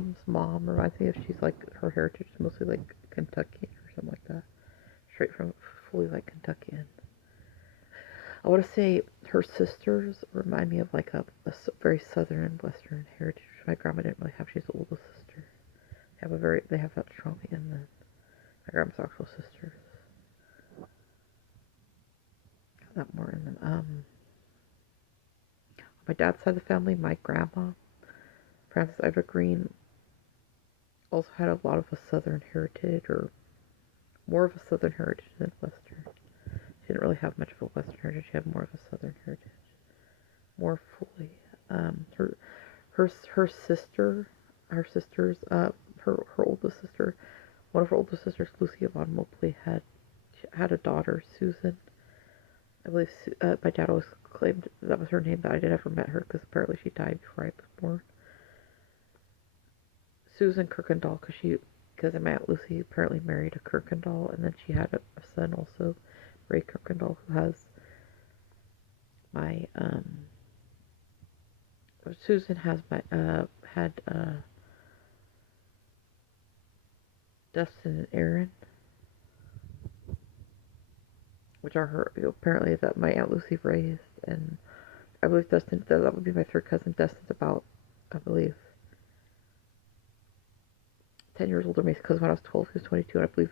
mom's mom reminds me of she's like her heritage is mostly like Kentucky or something like that. Straight from fully like Kentuckian. I want to say her sisters remind me of like a very southern and western heritage. My grandma didn't really have. She's the oldest sister. They have that strong in them. My grandma's actual sisters have that more in them. My dad's side of the family, my grandma, Frances Ida Green, also had a lot of a southern heritage, or more of a southern heritage than western. She didn't really have much of a western heritage. She had more of a southern heritage, more fully. Her her sister, her sisters, her oldest sister, one of her oldest sisters, Lucy Yvonne Mobley, had a daughter, Susan. I believe my dad always claimed that was her name, but I never met her because apparently she died before I was born. Susan Kirkendall, because my Aunt Lucy apparently married a Kirkendall, and then she had a son also, Ray Kirkendall, who has my Susan has my had Dustin and Aaron, which are her apparently that my Aunt Lucy raised, and I believe Dustin that would be my third cousin. Dustin's about, I believe, 10 years older than me because when I was 12, he was 22, and I believe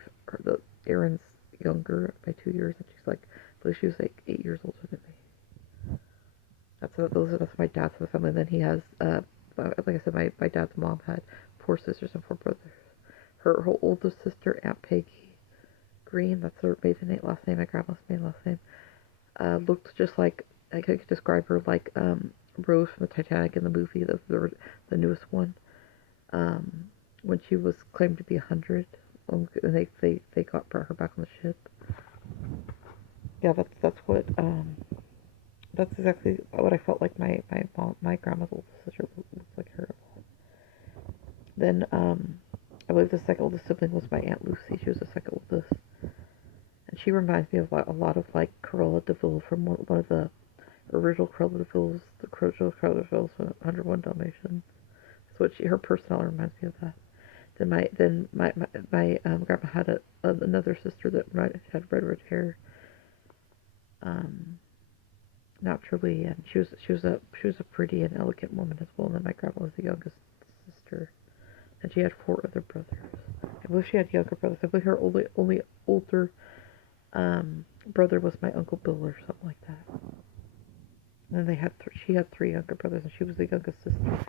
Aaron's younger by 2 years, and she's like, I believe she was like 8 years older than me. That's my dad's side of the family. And then he has, like I said, my dad's mom had 4 sisters and 4 brothers. Her oldest sister, Aunt Peggy Green, that's her maiden name, last name, my grandma's maiden last name, looked just like, I could describe her like Rose from the Titanic in the movie, the newest one. When she was claimed to be 100, and they brought her back on the ship. Yeah, that's exactly what I felt like my grandma's oldest sister looked like her. Then I believe the second oldest sibling was my Aunt Lucy. She was the second oldest, and she reminds me of a lot of like Cruella de Vil from one of the original Cruella de Vil's, the original Cruella de Vil's 101 Dalmatians. That's what her personality reminds me of that. Then my grandma had another sister that had red hair, naturally, and she was a pretty and elegant woman as well. And then my grandma was the youngest sister, and she had 4 other brothers. I believe she had younger brothers. I believe her only older brother was my Uncle Bill or something like that. And then she had 3 younger brothers, and she was the youngest sister.